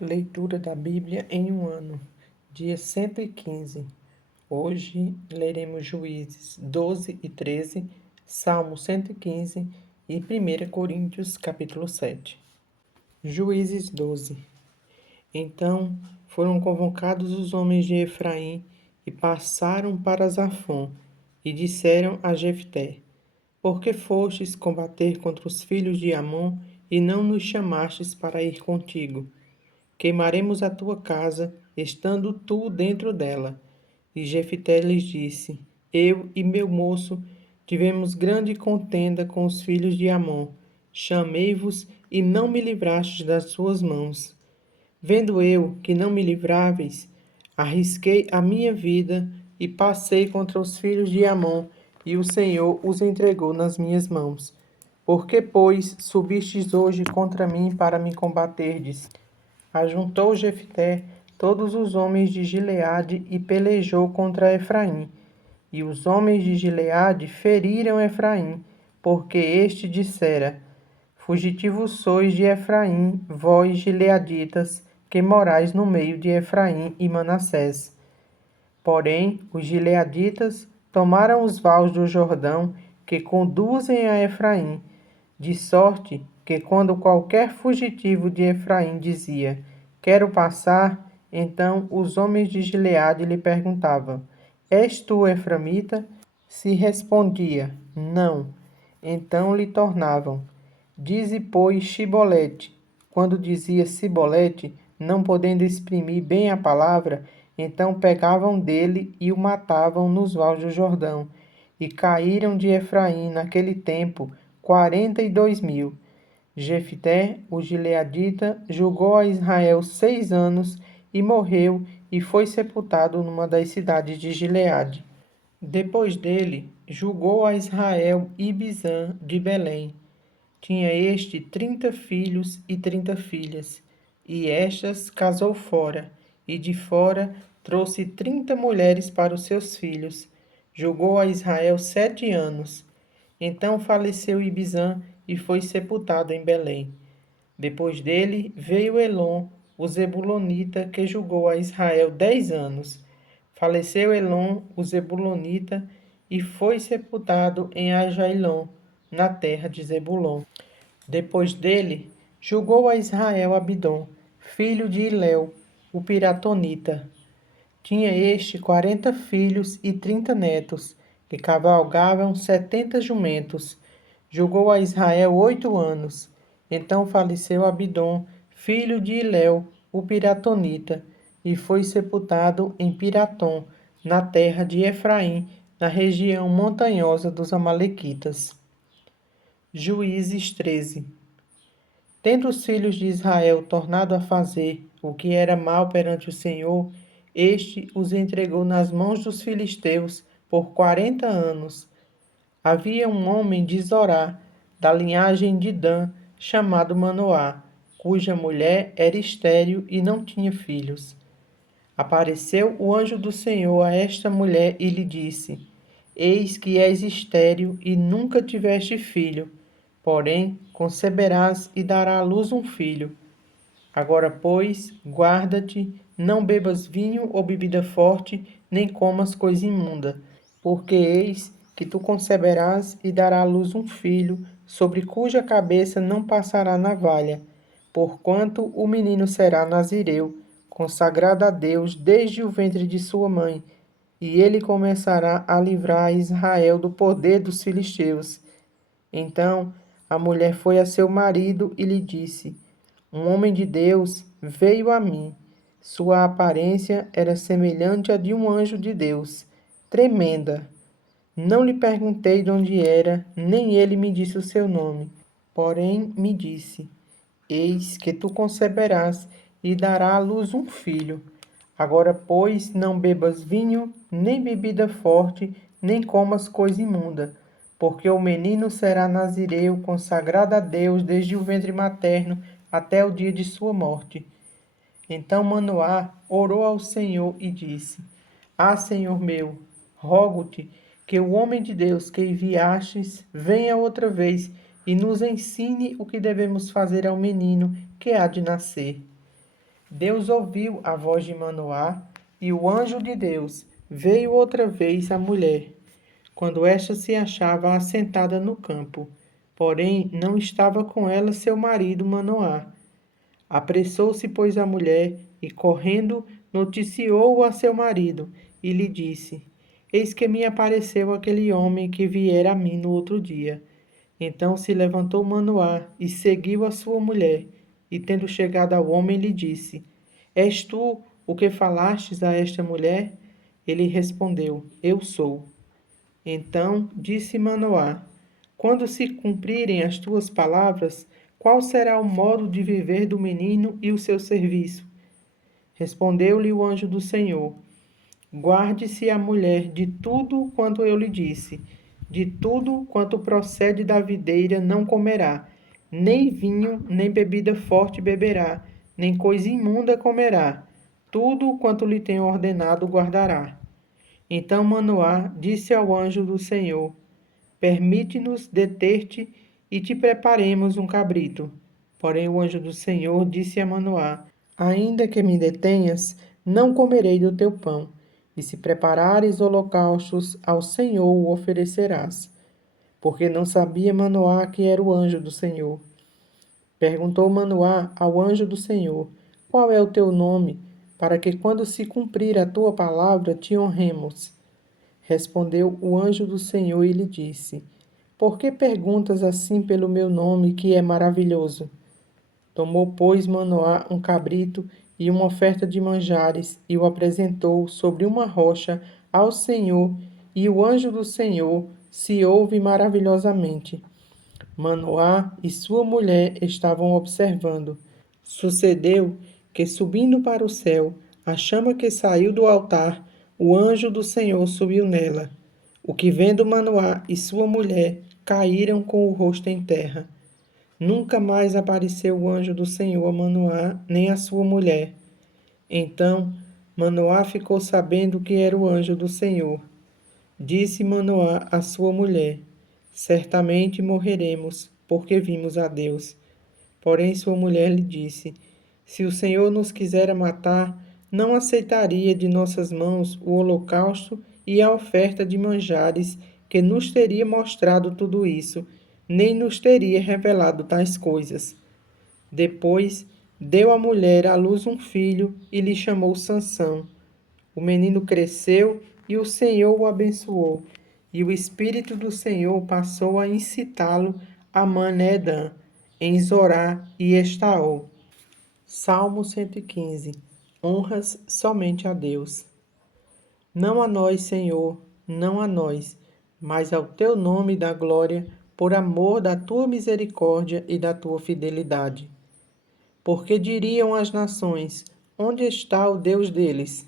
Leitura da Bíblia em um ano, dia 115. Hoje leremos Juízes 12 e 13, Salmo 115 e 1 Coríntios capítulo 7. Juízes 12. Então foram convocados os homens de Efraim e passaram para Zafom e disseram a Jefté: Por que fostes combater contra os filhos de Amon e não nos chamastes para ir contigo? Queimaremos a tua casa, estando tu dentro dela. E Jefté lhes disse: Eu e meu moço tivemos grande contenda com os filhos de Amon. Chamei-vos e não me livrastes das suas mãos. Vendo eu que não me livráveis, arrisquei a minha vida e passei contra os filhos de Amon, e o Senhor os entregou nas minhas mãos. Por que, pois, subistes hoje contra mim para me combaterdes? Ajuntou Jefté todos os homens de Gileade e pelejou contra Efraim. E os homens de Gileade feriram Efraim, porque este dissera: Fugitivos sois de Efraim, vós gileaditas, que morais no meio de Efraim e Manassés. Porém, os gileaditas tomaram os vales do Jordão, que conduzem a Efraim, de sorte que quando qualquer fugitivo de Efraim dizia: Quero passar, então os homens de Gileade lhe perguntavam: És tu eframita? Se respondia: Não. Então lhe tornavam: Dize, pois, Shibolete. Quando dizia Sibolete, não podendo exprimir bem a palavra, então pegavam dele e o matavam nos vales do Jordão. E caíram de Efraim naquele tempo 42.000. Jefté, o gileadita, julgou a Israel 6 anos e morreu e foi sepultado numa das cidades de Gileade. Depois dele, julgou a Israel Ibizã de Belém. Tinha este 30 filhos e 30 filhas, e estas casou fora, e de fora trouxe 30 mulheres para os seus filhos. Julgou a Israel 7 anos. Então faleceu Ibizã e foi sepultado em Belém. Depois dele veio Elon, o Zebulonita, que julgou a Israel 10 anos. Faleceu Elon, o Zebulonita, e foi sepultado em Ajailon, na terra de Zebulon. Depois dele, julgou a Israel Abidom, filho de Iléu, o piratonita. Tinha este 40 filhos e 30 netos, que cavalgavam 70 jumentos. Julgou a Israel 8 anos. Então faleceu Abidom, filho de Iléu, o piratonita, e foi sepultado em Piratom, na terra de Efraim, na região montanhosa dos Amalequitas. Juízes 13. Tendo os filhos de Israel tornado a fazer o que era mal perante o Senhor, este os entregou nas mãos dos filisteus por 40 anos. Havia um homem de Zorá, da linhagem de Dan, chamado Manoá, cuja mulher era estéril e não tinha filhos. Apareceu o anjo do Senhor a esta mulher e lhe disse: Eis que és estéril e nunca tiveste filho, porém conceberás e dará à luz um filho. Agora, pois, guarda-te, não bebas vinho ou bebida forte, nem comas coisa imunda, porque eis que tu conceberás e dará à luz um filho, sobre cuja cabeça não passará navalha, porquanto o menino será nazireu, consagrado a Deus desde o ventre de sua mãe, e ele começará a livrar a Israel do poder dos filisteus. Então a mulher foi a seu marido e lhe disse: Um homem de Deus veio a mim. Sua aparência era semelhante à de um anjo de Deus, tremenda. Não lhe perguntei de onde era, nem ele me disse o seu nome. Porém me disse: Eis que tu conceberás e dará à luz um filho. Agora, pois, não bebas vinho, nem bebida forte, nem comas coisa imunda, porque o menino será nazireu, consagrado a Deus desde o ventre materno até o dia de sua morte. Então Manoá orou ao Senhor e disse: Ah, Senhor meu, rogo-te que o homem de Deus que enviastes venha outra vez e nos ensine o que devemos fazer ao menino que há de nascer. Deus ouviu a voz de Manoá, e o anjo de Deus veio outra vez à mulher, quando esta se achava assentada no campo. Porém, não estava com ela seu marido Manoá. Apressou-se, pois, a mulher, e correndo, noticiou-o a seu marido, e lhe disse: Eis que me apareceu aquele homem que viera a mim no outro dia. Então se levantou Manoá e seguiu a sua mulher, e tendo chegado ao homem, lhe disse: És tu o que falastes a esta mulher? Ele respondeu: Eu sou. Então disse Manoá: Quando se cumprirem as tuas palavras, qual será o modo de viver do menino e o seu serviço? Respondeu-lhe o anjo do Senhor: Guarde-se a mulher de tudo quanto eu lhe disse. De tudo quanto procede da videira não comerá, nem vinho, nem bebida forte beberá, nem coisa imunda comerá. Tudo quanto lhe tenho ordenado guardará. Então Manoá disse ao anjo do Senhor: Permite-nos deter-te e te preparemos um cabrito. Porém o anjo do Senhor disse a Manoá: Ainda que me detenhas, não comerei do teu pão. E se preparares holocaustos, ao Senhor o oferecerás. Porque não sabia Manoá que era o anjo do Senhor. Perguntou Manoá ao anjo do Senhor: Qual é o teu nome, para que quando se cumprir a tua palavra te honremos? Respondeu o anjo do Senhor e lhe disse: Por que perguntas assim pelo meu nome, que é maravilhoso? Tomou, pois, Manoá um cabrito e uma oferta de manjares, e o apresentou sobre uma rocha ao Senhor, e o anjo do Senhor se ouve maravilhosamente. Manoá e sua mulher estavam observando. Sucedeu que, subindo para o céu, a chama que saiu do altar, o anjo do Senhor subiu nela. O que, vendo Manoá e sua mulher, caíram com o rosto em terra. Nunca mais apareceu o anjo do Senhor a Manoá, nem a sua mulher. Então Manoá ficou sabendo que era o anjo do Senhor. Disse Manoá à sua mulher: Certamente morreremos, porque vimos a Deus. Porém sua mulher lhe disse: Se o Senhor nos quisera matar, não aceitaria de nossas mãos o holocausto e a oferta de manjares, que nos teria mostrado tudo isso, nem nos teria revelado tais coisas. Depois deu a mulher à luz um filho e lhe chamou Sansão. O menino cresceu e o Senhor o abençoou, e o Espírito do Senhor passou a incitá-lo a Mané-Edã, em Zorá e Estaol. Salmo 115. Honras somente a Deus. Não a nós, Senhor, não a nós, mas ao teu nome dá glória, por amor da tua misericórdia e da tua fidelidade. Porque diriam as nações: Onde está o Deus deles?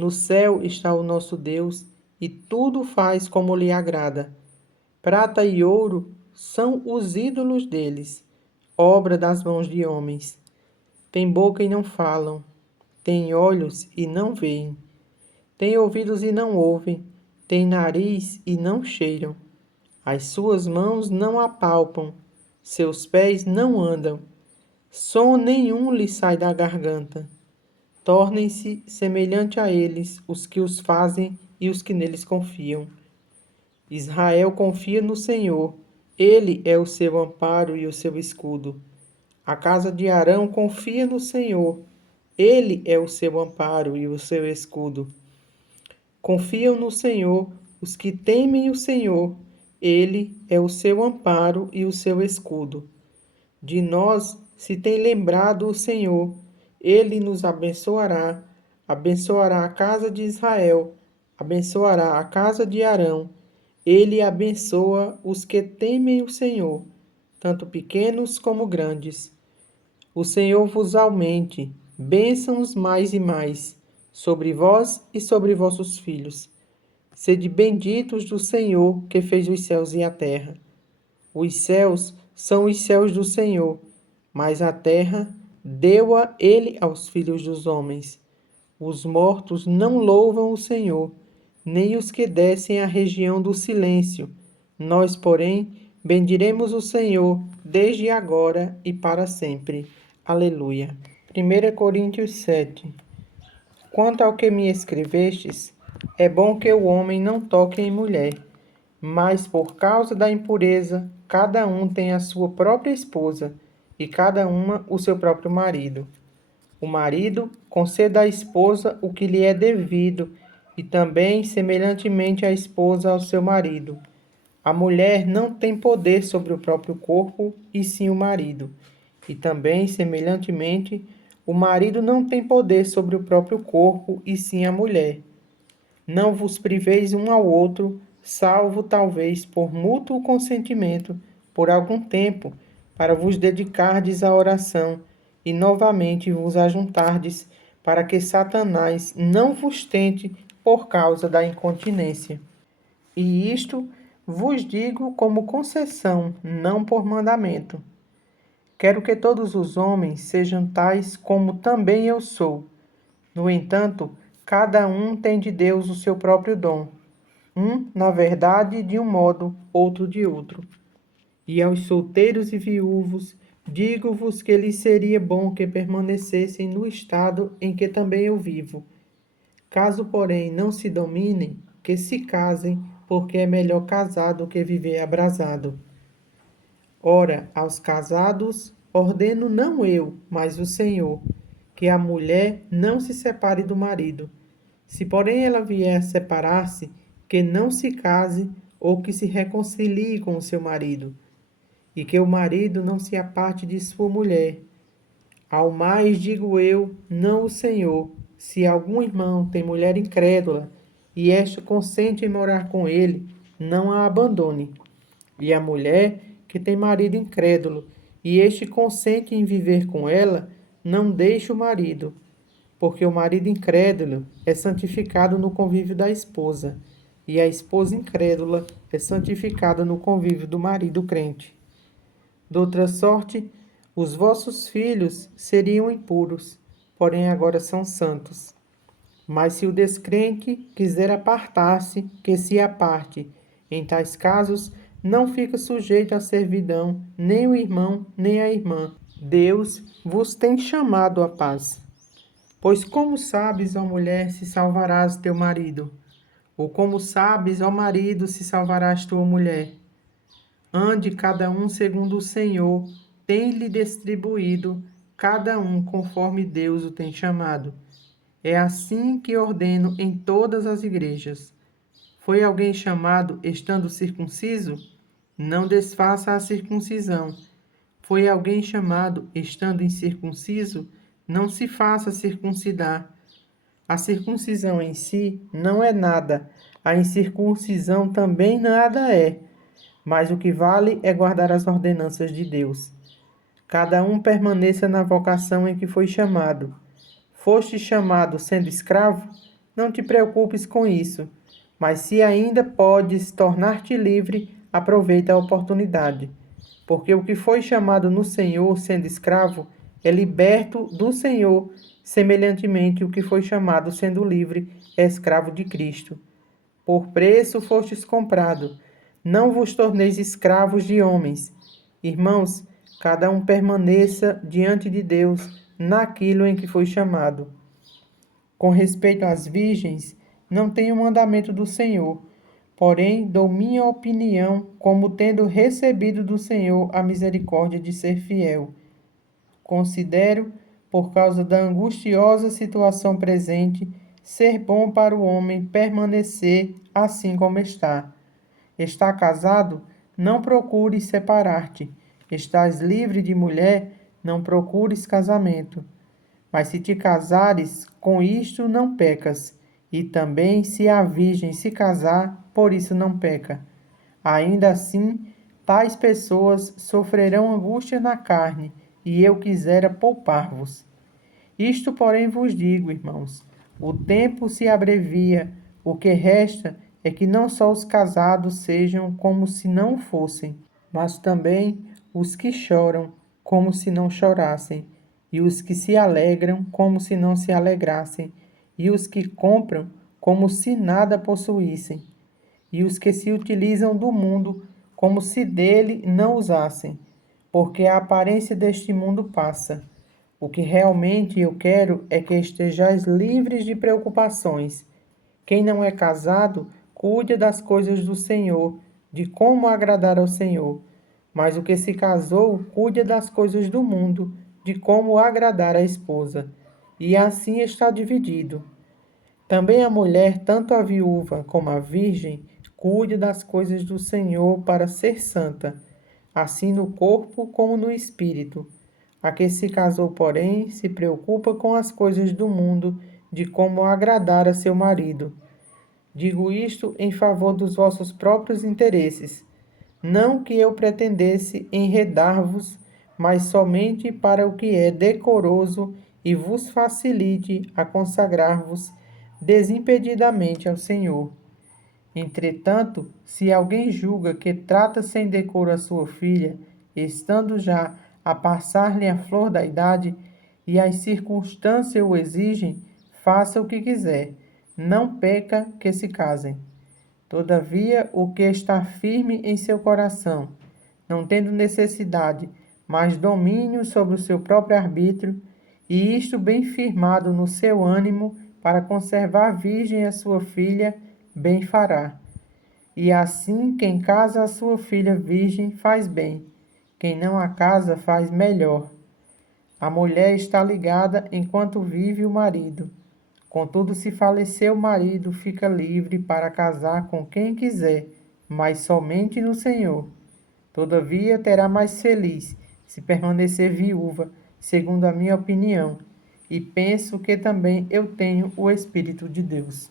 No céu está o nosso Deus, e tudo faz como lhe agrada. Prata e ouro são os ídolos deles, obra das mãos de homens. Têm boca e não falam, têm olhos e não veem, têm ouvidos e não ouvem, têm nariz e não cheiram. As suas mãos não apalpam, seus pés não andam, som nenhum lhe sai da garganta. Tornem-se semelhante a eles os que os fazem e os que neles confiam. Israel confia no Senhor, ele é o seu amparo e o seu escudo. A casa de Arão confia no Senhor, ele é o seu amparo e o seu escudo. Confiam no Senhor os que temem o Senhor, ele é o seu amparo e o seu escudo. De nós se tem lembrado o Senhor, ele nos abençoará, abençoará a casa de Israel, abençoará a casa de Arão. Ele abençoa os que temem o Senhor, tanto pequenos como grandes. O Senhor vos aumente, bênçãos mais e mais, sobre vós e sobre vossos filhos. Sede benditos do Senhor, que fez os céus e a terra. Os céus são os céus do Senhor, mas a terra deu-a ele aos filhos dos homens. Os mortos não louvam o Senhor, nem os que descem à região do silêncio. Nós, porém, bendiremos o Senhor desde agora e para sempre. Aleluia. 1 Coríntios 7. Quanto ao que me escrevestes, é bom que o homem não toque em mulher, mas por causa da impureza, cada um tem a sua própria esposa, e cada uma o seu próprio marido. O marido conceda à esposa o que lhe é devido, e também, semelhantemente, a esposa ao seu marido. A mulher não tem poder sobre o próprio corpo, e sim o marido. E também, semelhantemente, o marido não tem poder sobre o próprio corpo, e sim a mulher. Não vos priveis um ao outro, salvo talvez por mútuo consentimento, por algum tempo, para vos dedicardes à oração, e novamente vos ajuntardes, para que Satanás não vos tente por causa da incontinência. E isto vos digo como concessão, não por mandamento. Quero que todos os homens sejam tais como também eu sou. No entanto, cada um tem de Deus o seu próprio dom. Um, na verdade, de um modo, outro de outro. E aos solteiros e viúvos, digo-vos que lhes seria bom que permanecessem no estado em que também eu vivo. Caso, porém, não se dominem, que se casem, porque é melhor casar do que viver abrasado. Ora, aos casados, ordeno não eu, mas o Senhor, que a mulher não se separe do marido. Se, porém, ela vier a separar-se, que não se case ou que se reconcilie com o seu marido, e que o marido não se aparte de sua mulher. Ao mais digo eu, não o Senhor, se algum irmão tem mulher incrédula, e esta consente em morar com ele, não a abandone. E a mulher que tem marido incrédulo, e este consente em viver com ela, não deixe o marido, porque o marido incrédulo é santificado no convívio da esposa, e a esposa incrédula é santificada no convívio do marido crente. Doutra sorte, os vossos filhos seriam impuros, porém agora são santos. Mas se o descrente quiser apartar-se, que se aparte. Em tais casos, não fica sujeito à servidão, nem o irmão, nem a irmã. Deus vos tem chamado à paz. Pois como sabes, ó mulher, se salvarás teu marido? Ou como sabes, ó marido, se salvarás tua mulher? Ande cada um segundo o Senhor tem-lhe distribuído, cada um conforme Deus o tem chamado. É assim que ordeno em todas as igrejas. Foi alguém chamado estando circunciso? Não desfaça a circuncisão. Foi alguém chamado estando incircunciso? Não se faça circuncidar. A circuncisão em si não é nada, a incircuncisão também nada é, mas o que vale é guardar as ordenanças de Deus. Cada um permaneça na vocação em que foi chamado. Foste chamado sendo escravo? Não te preocupes com isso, mas se ainda podes tornar-te livre, aproveita a oportunidade. Porque o que foi chamado no Senhor sendo escravo é liberto do Senhor, semelhantemente o que foi chamado sendo livre é escravo de Cristo. Por preço fostes comprado, não vos torneis escravos de homens. Irmãos, cada um permaneça diante de Deus naquilo em que foi chamado. Com respeito às virgens, não tenho mandamento do Senhor, porém dou minha opinião como tendo recebido do Senhor a misericórdia de ser fiel. Considero, por causa da angustiosa situação presente, ser bom para o homem permanecer assim como está. Está casado? Não procures separar-te. Estás livre de mulher? Não procures casamento. Mas se te casares, com isto não pecas. E também, se a virgem se casar, por isso não peca. Ainda assim, tais pessoas sofrerão angústia na carne, e eu quisera poupar-vos. Isto, porém, vos digo, irmãos: o tempo se abrevia, o que resta é que não só os casados sejam como se não fossem, mas também os que choram, como se não chorassem, e os que se alegram, como se não se alegrassem, e os que compram, como se nada possuíssem, e os que se utilizam do mundo, como se dele não usassem, porque a aparência deste mundo passa. O que realmente eu quero é que estejais livres de preocupações. Quem não é casado, cuide das coisas do Senhor, de como agradar ao Senhor. Mas o que se casou, cuide das coisas do mundo, de como agradar a esposa. E assim está dividido. Também a mulher, tanto a viúva como a virgem, cuide das coisas do Senhor para ser santa, assim no corpo como no espírito. A que se casou, porém, se preocupa com as coisas do mundo, de como agradar a seu marido. Digo isto em favor dos vossos próprios interesses, não que eu pretendesse enredar-vos, mas somente para o que é decoroso e vos facilite a consagrar-vos desimpedidamente ao Senhor. Entretanto, se alguém julga que trata sem decoro a sua filha, estando já a passar-lhe a flor da idade, e as circunstâncias o exigem, faça o que quiser, não peca que se casem. Todavia, o que está firme em seu coração, não tendo necessidade, mas domínio sobre o seu próprio arbítrio, e isto bem firmado no seu ânimo, para conservar virgem a sua filha, bem fará. E assim, quem casa a sua filha virgem faz bem, quem não a casa faz melhor. A mulher está ligada enquanto vive o marido. Contudo, se falecer o marido, fica livre para casar com quem quiser, mas somente no Senhor. Todavia, terá mais feliz se permanecer viúva, segundo a minha opinião, e penso que também eu tenho o Espírito de Deus.